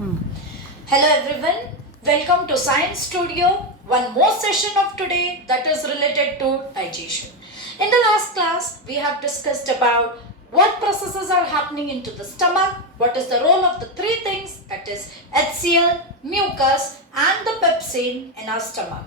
Hello everyone, welcome to Science Studio. One more session of today that is related to digestion. In the last class, we have discussed about what processes are happening into the stomach, what is the role of the three things, that is HCl, mucus and the pepsin in our stomach.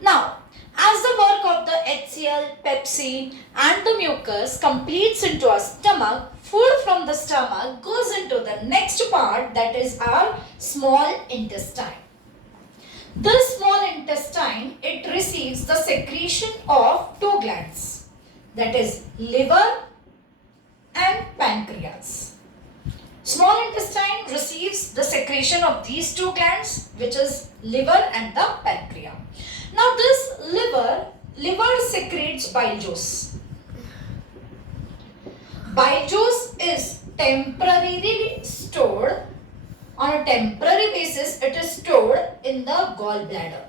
Now, as the work of the HCl, pepsin and the mucus completes into our stomach, food from the stomach goes into the next part, that is our small intestine. This small intestine, it receives the secretion of two glands, that is liver and pancreas. Small intestine receives the secretion of these two glands, which is liver and the pancreas. Now this liver secretes bile juice. Bile juice is temporarily stored on a temporary basis. It is stored in the gallbladder.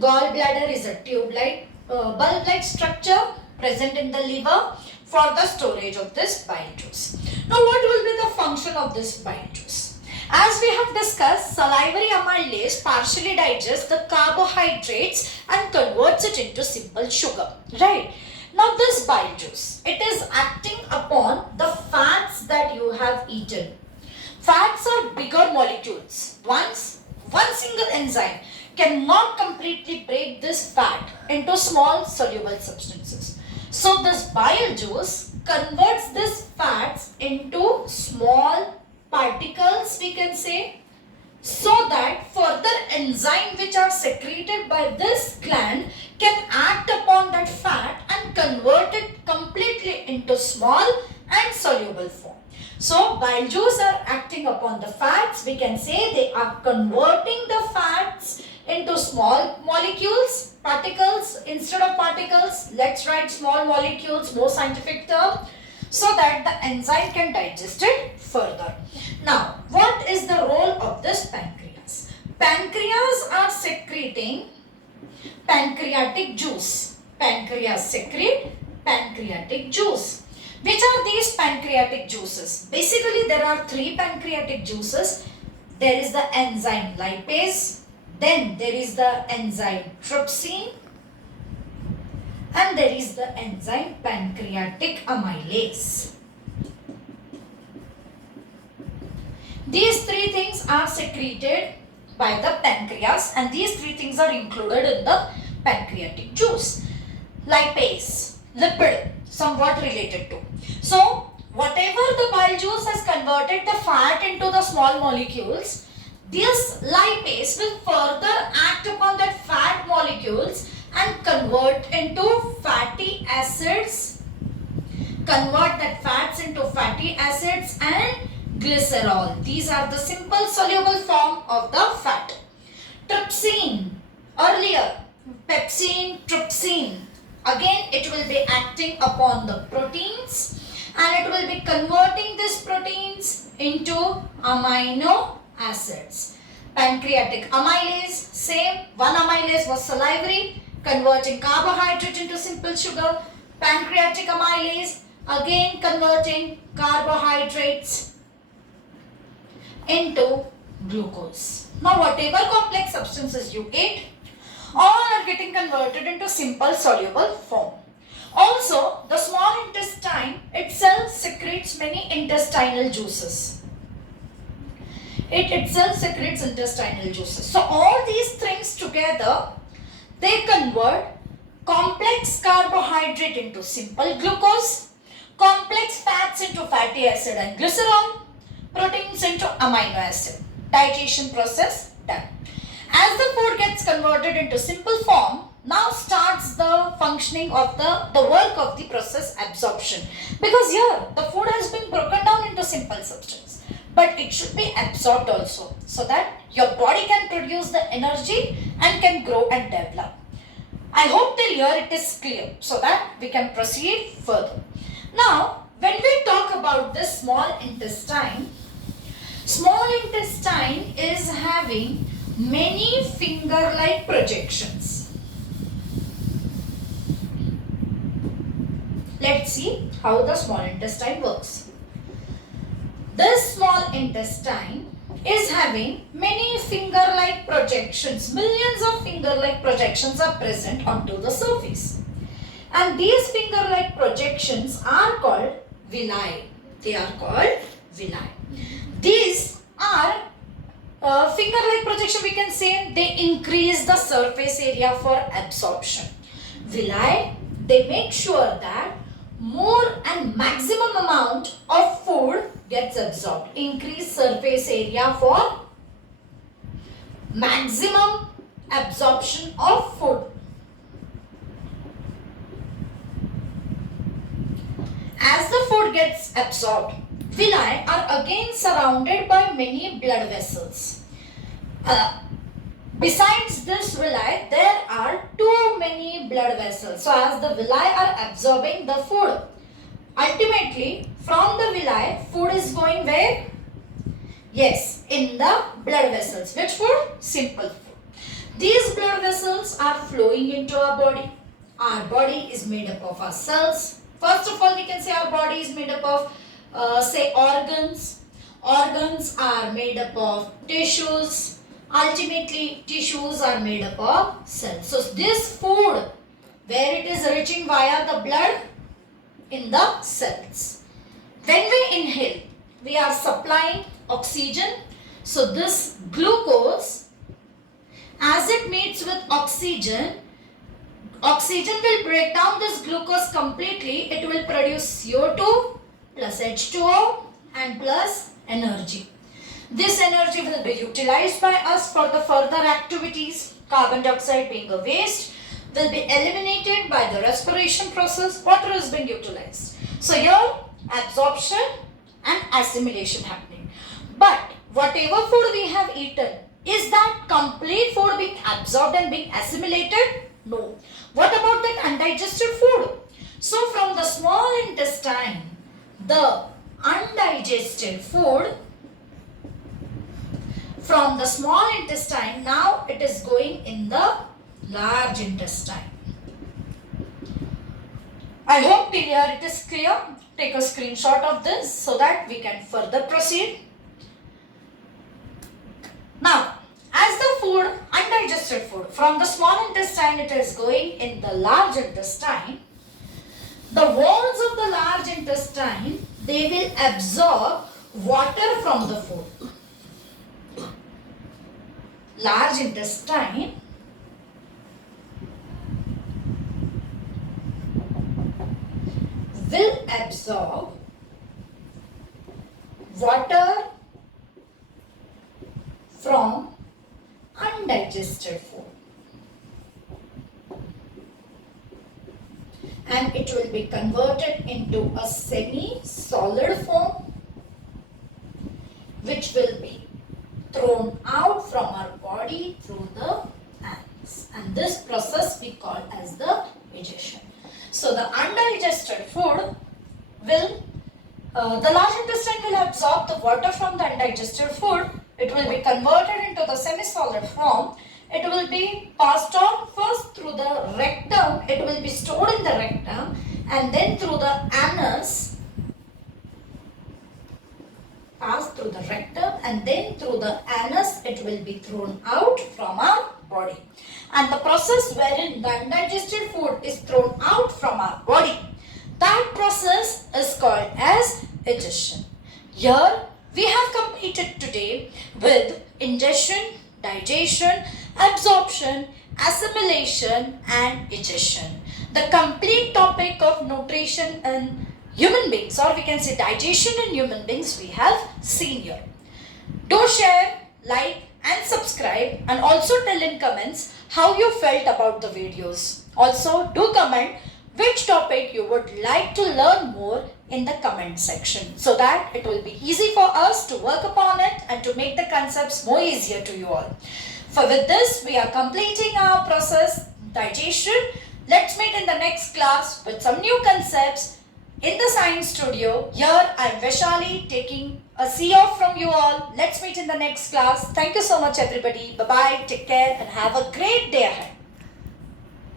Gallbladder is a tube-like, bulb-like structure present in the liver for the storage of this bile juice. Now what will be the function of this bile juice? As we have discussed, salivary amylase partially digests the carbohydrates and converts it into simple sugar, right? Now this bile juice, it is acting upon the fats that you have eaten. Fats are bigger molecules. One single enzyme cannot completely break this fat into small soluble substances. So this bile juice converts these fats into small particles, we can say, so that further enzyme which are secreted by this gland can act upon that fat and convert it completely into small and soluble form. So bile juice are acting upon the fats. We can say they are converting the fats into small molecules, particles instead of particles. Let's write small molecules, more scientific term, so that the enzyme can digest it further. Now, what is the role of this pancreas? Pancreas are secreting pancreatic juice. Pancreas secrete pancreatic juice. Which are these pancreatic juices? Basically, there are three pancreatic juices. There is the enzyme lipase, then there is the enzyme trypsin, and there is the enzyme pancreatic amylase. These three things are secreted by the pancreas, and these three things are included in the pancreatic juice. Lipase, lipid, somewhat related to. So, whatever the bile juice has converted the fat into the small molecules, this lipase will further act upon that fat molecules and convert into fatty acids, convert that fats into fatty acids and glycerol. These are the simple soluble form of the fat. Trypsin, earlier, pepsin, trypsin. Again, it will be acting upon the proteins and it will be converting these proteins into amino acids. Pancreatic amylase, same. One amylase was salivary, converting carbohydrate into simple sugar. Pancreatic amylase, again converting carbohydrates into glucose. Now whatever complex substances you eat, all are getting converted into simple soluble form. Also, the small intestine itself secretes many intestinal juices. It itself secretes intestinal juices. So all these things together, they convert complex carbohydrate into simple glucose, complex fats into fatty acid and glycerol, proteins into amino acid. Digestion process done. As the food gets converted into simple form, now starts the functioning of the work of the process absorption. Because here the food has been broken down into simple substance, but it should be absorbed also, so that your body can produce the energy and can grow and develop. I hope till here it is clear, so that we can proceed further. Now, when we talk about this small intestine is having many finger-like projections. Let's see how the small intestine works. This small intestine is having many finger-like projections. Millions of finger-like projections are present onto the surface. And these finger-like projections are called villi. They are called villi. These are finger-like projection, we can say they increase the surface area for absorption. Villi, they make sure that more and maximum amount of food gets absorbed. Increase surface area for maximum absorption of food. As the food gets absorbed, villi are again surrounded by many blood vessels. Besides this villi, there are too many blood vessels. So as the villi are absorbing the food, ultimately from the villi, food is going where? Yes, in the blood vessels. Which food? Simple food. These blood vessels are flowing into our body. Our body is made up of our cells. First of all, we can say our body is made up of say organs. Organs are made up of tissues. Ultimately, tissues are made up of cells. So, this food, where it is reaching via the blood, in the cells. When we inhale, we are supplying oxygen. So, this glucose, as it meets with oxygen, oxygen will break down this glucose completely. It will produce CO2 plus H2O and plus energy. This energy will be utilized by us for the further activities. Carbon dioxide being a waste will be eliminated by the respiration process. Water is being utilized. So here absorption and assimilation happening. But whatever food we have eaten, is that complete food being absorbed and being assimilated? No. What about that undigested food? So from the small intestine, the undigested food from the small intestine, now it is going in the large intestine. I hope till here it is clear. Take a screenshot of this so that we can further proceed. Now, as the food, undigested food, from the small intestine it is going in the large intestine. The walls of the large intestine, they will absorb water from the food. Large intestine will absorb water from undigested food, and it will be converted into a semi-solid form which will be thrown out from our body through the anus, and this process we call as the digestion. So the undigested food will, the large intestine will absorb the water from the undigested food. It will be converted into the semi-solid form. It will be passed on first through the rectum. It will be stored in the rectum, and then through the anus, pass through the rectum, and then through the anus it will be thrown out from our body. And the process wherein the undigested food is thrown out from our body, that process is called as digestion. Here we have completed today with ingestion, digestion, absorption, assimilation and digestion. The complete topic of nutrition in human beings, or we can say digestion in human beings, we have seen here. Do share, like and subscribe, and also tell in comments how you felt about the videos. Also do comment which topic you would like to learn more in the comment section, so that it will be easy for us to work upon it and to make the concepts more easier to you all. For with this we are completing our process digestion. Let's meet in the next class with some new concepts in the science studio. Here I am Vaishali taking a see off from you all. Let's meet in the next class. Thank you so much everybody. Bye bye, take care and have a great day ahead.